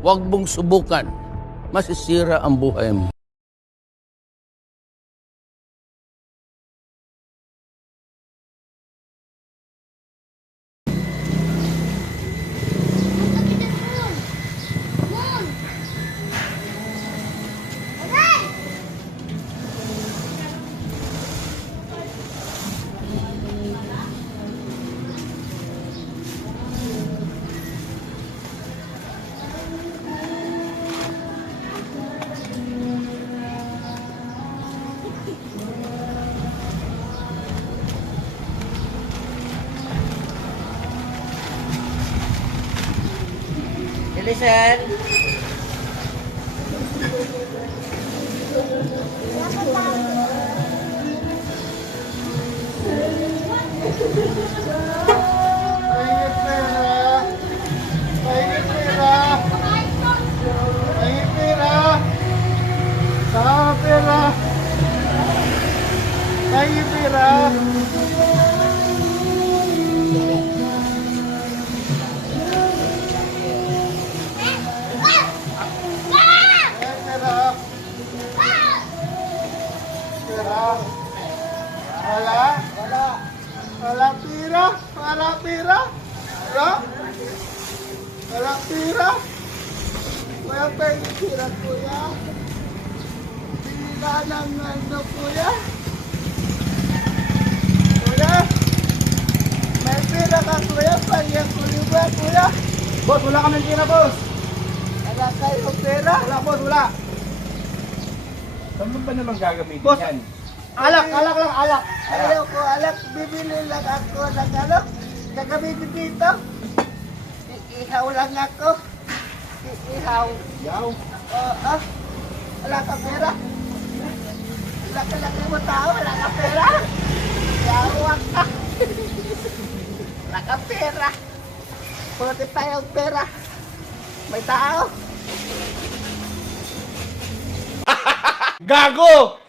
Huwag mong subukan. Masisira ang buhay mo. Listen. Walang pira. Bro? Walang pira. Walang pira, kuya. Pira ng ano, kuya. Kuya? May pira ka, kuya. Pariyan kuya ba, kuya? Boss, wala kami pira, boss. Wala kayong pera? Wala, boss, wala. Saan mo ba naman gagamitin Boss, yan? alak lang, alak. Ayaw ko, alak. Bibili lang ako ng alak. Gagamitin dito. Iihaw lang ako. Iihaw. Yaw. Oo. Wala ka pera. Laki-laki mo tao, wala ka pera. Yawak ka. Wala ka pera. Puti tayong pera. May tao. Gago!